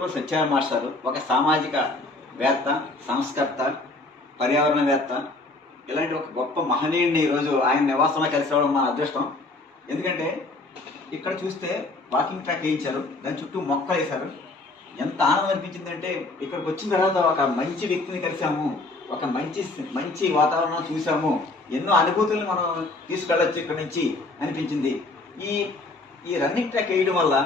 తుక్కుల Satyanarayana master ఒక సామాజిక వేత్త సంస్కర్త పర్యావరణవేత్త ఇలాంటి ఒక గొప్ప మహనీయుడిని ఈరోజు ఆయన నివాసంలో కలిసి రావడం మన అదృష్టం. ఎందుకంటే ఇక్కడ చూస్తే వాకింగ్ ట్రాక్ వేయించారు దాని చుట్టూ మొక్కలు వేశారు. ఎంత ఆనందం అనిపించిందంటే ఇక్కడికి వచ్చిన తర్వాత ఒక మంచి వ్యక్తిని కలిసాము ఒక మంచి మంచి వాతావరణం చూసాము ఎన్నో అనుభూతులను మనం తీసుకెళ్ళొచ్చు ఇక్కడ నుంచి అనిపించింది. ఈ ఈ రన్నింగ్ ట్రాక్ వేయడం వల్ల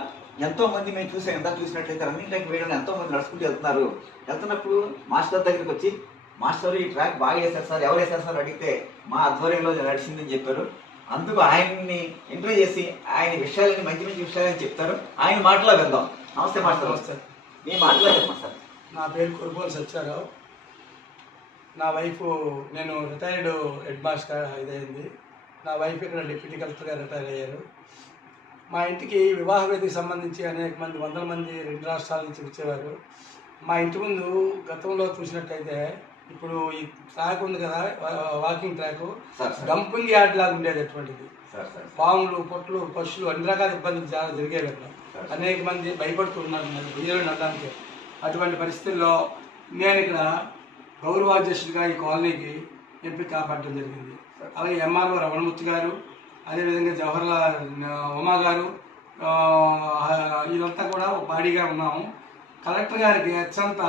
ఎంతో మంది మేము చూసాం ఎంత చూసినట్లయితే రన్నింగ్ ట్రాక్ వేయడం ఎంతో మంది నడుచుకుంటూ వెళ్తున్నారు. వెళ్తున్నప్పుడు మాస్టర్ దగ్గరికి వచ్చి మాస్టర్ ఈ ట్రాక్ బాగా వేశారు సార్ ఎవరు వేశారు సార్? అడిగితే మా ఆధ్వర్యంలో నడిచిందని చెప్పారు. అందుకు ఆయన్ని ఇంటర్వ్యూ చేసి ఆయన విషయాలని మంచి మంచి విషయాలని చెప్తారు. ఆయన మాటలో వెళ్దాం నమస్తే మాస్టర్. నమస్తే. మీ మాటలో చెప్పండి సార్. నా పేరు కురుపోలు సత్యారావు. నా వైఫ్ నేను రిటైర్డ్ హెడ్ మాస్టర్ ఇదైంది. నా వైఫ్ ఇక్కడ డిప్యూటీ కలెక్టర్గా రిటైర్ అయ్యారు. మా ఇంటికి వివాహ వేదికకి సంబంధించి అనేక మంది వందల మంది రెండు రాష్ట్రాల నుంచి వచ్చేవారు. మా ఇంటి ముందు గతంలో చూసినట్టయితే ఇప్పుడు ఈ ట్రాక్ ఉంది కదా వాకింగ్ ట్రాక్. డంపింగ్ యార్డ్ లాగా ఉండేది అటువంటిది. పాములు పొట్లు పశువులు అన్ని రకాల ఇబ్బందులు చాలా జరిగేవి అక్కడ. అనేక మంది భయపడుతున్నారు బియ్యం నడడానికి అటువంటి పరిస్థితుల్లో నేను ఇక్కడ గౌరవాధ్యక్షుడిగా ఈ కాలనీకి ఎంపిక కాపాడడం జరిగింది. అలాగే ఎంఆర్ఓ రమణమూర్తి గారు అదేవిధంగా జవహర్లాల్ ఉమా గారు వీళ్ళంతా కూడా బాడీగా ఉన్నాము. కలెక్టర్ గారికి అత్యంత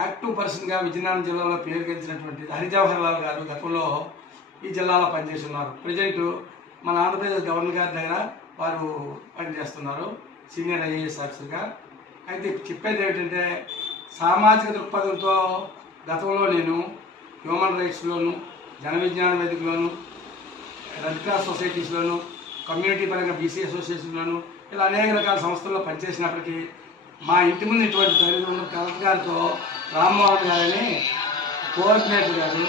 యాక్టివ్ పర్సన్గా విజయనగరం జిల్లాలో పేరు గెలిచినటువంటి హరిజవహర్ లాల్ గారు గతంలో ఈ జిల్లాలో పనిచేస్తున్నారు. ప్రజెంట్ మన ఆంధ్రప్రదేశ్ గవర్నర్ గారి దగ్గర వారు పనిచేస్తున్నారు సీనియర్ ఐఏఎస్ ఆఫీసర్గా. అయితే చెప్పేది ఏమిటంటే సామాజిక దృక్పథంతో గతంలో నేను హ్యూమన్ రైట్స్లోను జన విజ్ఞాన వేదికలోను రెడ్ క్రాస్ సొసైటీస్లోను కమ్యూనిటీ పరంగా బీసీ అసోసియేషన్లోను ఇలా అనేక రకాల సంస్థల్లో పనిచేసినప్పటికీ మా ఇంటి ముందు ఇటువంటి తల్లిదండ్రులు కలెక్టర్ గారితో రామ్మోహన్ గారని కోఆర్డినేటర్ గారు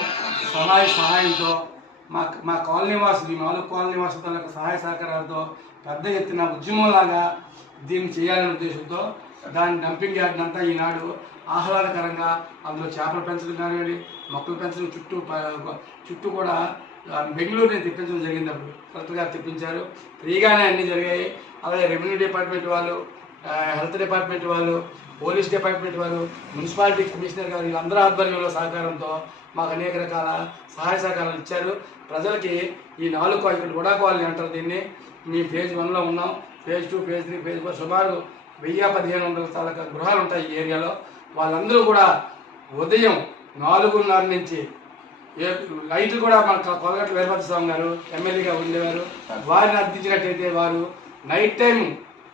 సహాయ సహాయంతో మా మా కాలనీ వాసులు మాలో కాలనీ వాసుల యొక్క సహాయ సహకారాలతో పెద్ద ఎత్తున ఉద్యమంలాగా దీన్ని చేయాలనే ఉద్దేశంతో దాని డంపింగ్ యార్డ్ అంతా ఈనాడు ఆహ్లాదకరంగా అందులో చేపలు పెంచడం కానివ్వండి మొక్కలు పెంచడం చుట్టూ చుట్టూ కూడా బెంగళూరు బెంగళూరుని తెప్పించడం జరిగింది అప్పుడు. కలెక్టర్ గారు తెప్పించారు. ఫ్రీగానే అన్నీ జరిగాయి. అలాగే రెవెన్యూ డిపార్ట్మెంట్ వాళ్ళు హెల్త్ డిపార్ట్మెంట్ వాళ్ళు పోలీస్ డిపార్ట్మెంట్ వాళ్ళు మున్సిపాలిటీ కమిషనర్ గారు వీళ్ళందరూ ఆధ్వర్యంలో సహకారంతో మాకు అనేక రకాల సహాయ సహకారాలు ఇచ్చారు. ప్రజలకి ఈ నాలుగు కాలనీ ఇక్కడ కూడా కాలనీ అంటారు దీన్ని. మీ ఫేజ్ వన్లో ఉన్నాం. Phase two phase three phase four సుమారు వెయ్యి పదిహేను వందల తాలూకా గృహాలు ఉంటాయి ఈ ఏరియాలో. వాళ్ళందరూ కూడా ఉదయం నాలుగున్నర నుంచి రైతులు లైట్లు కూడా మన కొలగట్ల వీరభద్ర స్వామి గారు ఎమ్మెల్యేగా ఉండేవారు. వారిని అర్థించినట్టయితే వారు నైట్ టైం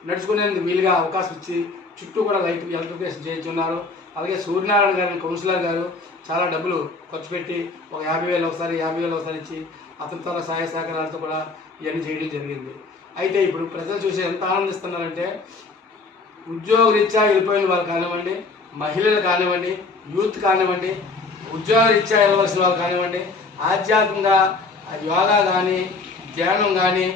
నడుచుకునేందుకు వీలుగా అవకాశం ఇచ్చి చుట్టూ కూడా లైట్ ఎలక్ట్రిఫికేషన్ చేయించున్నారు. అలాగే సూర్యనారాయణ గారి కౌన్సిలర్ గారు చాలా డబ్బులు ఖర్చు పెట్టి ఒక యాభై వేలు ఒకసారి యాభై వేలు ఒకసారి ఇచ్చి అతని అతనితో సహాయ సహకారాలతో కూడా ఇవన్నీ చేయడం జరిగింది. అయితే ఇప్పుడు ప్రజలు చూసి ఎంత ఆనందిస్తున్నారంటే ఉద్యోగరీత్యా వెళ్ళిపోయిన వాళ్ళు కానివ్వండి మహిళలు కానివ్వండి యూత్ కానివ్వండి ఉద్యోగరీత్యా వెళ్ళవలసిన వాళ్ళు కానివ్వండి ఆధ్యాత్మికంగా యోగా కానీ ధ్యానం కానీ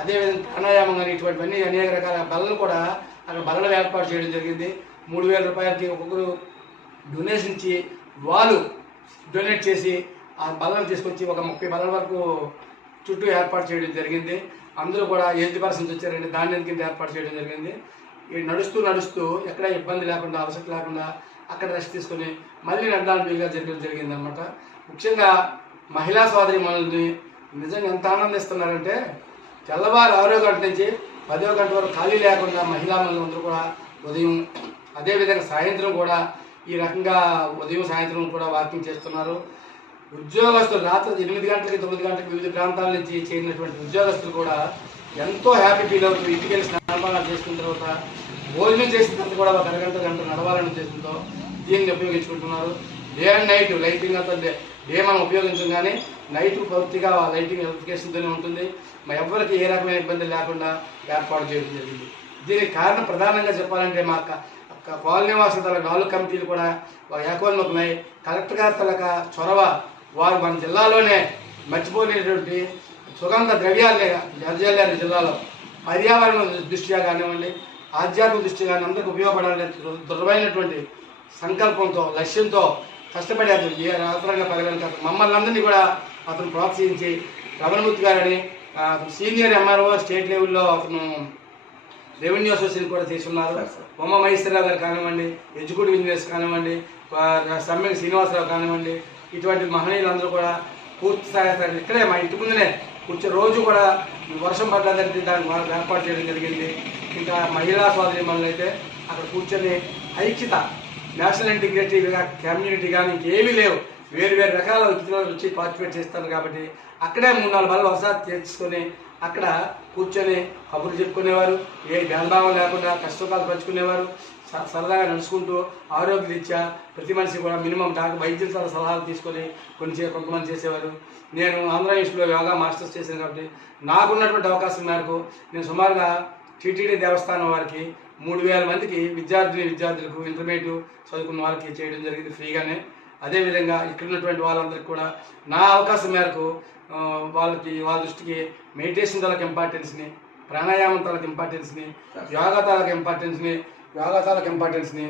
అదేవిధంగా ప్రాణాయామం కానీ ఇటువంటివన్నీ అనేక రకాల బలలు కూడా అక్కడ బలలు ఏర్పాటు చేయడం జరిగింది. మూడు వేల రూపాయలకి ఒక్కొక్కరు డొనేషన్ ఇచ్చి వాళ్ళు డొనేట్ చేసి ఆ బలలు తీసుకొచ్చి ఒక ముప్పై బలల వరకు చుట్టూ ఏర్పాటు చేయడం జరిగింది. అందరూ కూడా ఏజ్ పర్సన్స్ వచ్చారండి దాని కింద ఏర్పాటు చేయడం జరిగింది. ఈ నడుస్తూ నడుస్తూ ఎక్కడ ఇబ్బంది లేకుండా అవసరం లేకుండా అక్కడ రెస్ట్ తీసుకొని మళ్ళీ నడడానికి వీలుగా జరగడం జరిగిందనమాట ముఖ్యంగా మహిళా సోదరి మనల్ని నిజంగా ఎంత ఆనందిస్తున్నారంటే తెల్లవారు ఆరో గంట నుంచి పదో గంట వరకు ఖాళీ లేకుండా మహిళా మనులందరూ కూడా ఉదయం అదేవిధంగా సాయంత్రం కూడా ఈ రకంగా ఉదయం సాయంత్రం కూడా వాకింగ్ చేస్తున్నారు. ఉద్యోగస్తులు రాత్రి ఎనిమిది గంటలకి తొమ్మిది గంటలకి వివిధ ప్రాంతాల నుంచి చేరినటువంటి ఉద్యోగస్తులు కూడా ఎంతో హ్యాపీ ఫీల్ అవుతూ ఇంటికి వెళ్ళి స్నానాలు చేసుకున్న తర్వాత భోజనం చేసిన తర్వాత కూడా ఒక అరగంట గంట నడవాలనే ఉద్దేశంతో దీన్ని ఉపయోగించుకుంటున్నారు. డే అండ్ నైట్ లైటింగ్ అంతా డే డే మనం ఉపయోగించం కానీ నైట్ పూర్తిగా లైటింగ్ ఎలక్ట్రికేషన్తోనే ఉంటుంది. మా ఎవరికి ఏ రకమైన ఇబ్బంది లేకుండా ఏర్పాటు చేయడం జరిగింది. దీనికి కారణం ప్రధానంగా చెప్పాలంటే మా క- కాలనీ వాసుల తల నాలుగు కమిటీలు కూడా ఒక ఏకోన్ముఖమై కలెక్టర్ గారి తలక చొరవ వారు మన జిల్లాలోనే మర్చిపోలేటువంటి సుగంధ ద్రవ్యాలే వెదజల్లారు జిల్లాలో పర్యావరణ దృష్ట్యా కానివ్వండి ఆధ్యాత్మిక దృష్ట్యా కానీ అందరికి ఉపయోగపడాలనే దృఢమైనటువంటి సంకల్పంతో లక్ష్యంతో కష్టపడి అతను ఏ రాత్రంగా పరగలిగిన మమ్మల్ని అందరినీ కూడా అతను ప్రోత్సహించి రమణమూర్తి గారని అతను సీనియర్ ఎంఆర్ఓ స్టేట్ లెవెల్లో అతను రెవెన్యూ అసోసియేషన్ కూడా తీసుకున్నారు. బొమ్మ మహేశ్వరరావు గారు కానివ్వండి ఎగ్జిక్యూటివ్ ఇంజనీర్స్ కానివ్వండి వా- సమ్మె శ్రీనివాసరావు కానివ్వండి ఇటువంటి మహనీయులందరూ కూడా పూర్తి స్థాయి ఇక్కడే మా ఇంటి ముందునే వచ్చే రోజు కూడా వర్షం పడ్డదంటే దానికి వాళ్ళు ఏర్పాటు చేయడం జరిగింది. ఇంకా మహిళా సోదరి అయితే అక్కడ కూర్చొని ఐక్యత నేషనల్ ఇంటిగ్రిటీ కమ్యూనిటీ కానీ ఇంకేమీ లేవు. వేరు వేరు రకాల వ్యక్తులు వచ్చి పార్టిసిపేట్ చేస్తారు కాబట్టి అక్కడే మూడు నాలుగు బల్ల ఒకసారి తెచ్చుకొని అక్కడ కూర్చొని కబుర్లు చెప్పుకునేవారు. ఏ భేదభావం లేకుండా కష్టపాలు పంచుకునేవారు. స- సరదాగా నడుచుకుంటూ ఆరోగ్య రీత్యా ప్రతి మనిషి కూడా మినిమం డాక్టర్ వైద్యుల సలహాలు తీసుకొని కొన్ని చే- కొంతమంది చేసేవారు. నేను ఆంధ్ర యూనివర్సిటీలో యోగా మాస్టర్స్ చేశాను కాబట్టి నాకున్నటువంటి అవకాశం మేరకు నేను సుమారుగా టీటీడీ దేవస్థానం వారికి మూడు వేల మందికి విద్యార్థిని విద్యార్థులకు ఇంటర్మీడియట్ చదువుకున్న వాళ్ళకి చేయడం జరిగింది ఫ్రీగానే. అదేవిధంగా ఇక్కడ ఉన్నటువంటి వాళ్ళందరికీ కూడా నా అవకాశం మేరకు వాళ్ళకి వాళ్ళ దృష్టికి మెడిటేషన్ తాలకు ఇంపార్టెన్స్ని ప్రాణాయామం తాలకు ఇంపార్టెన్స్ని యోగా తాలకు ఇంపార్టెన్స్ని యోగా తాలకు ఇంపార్టెన్స్ని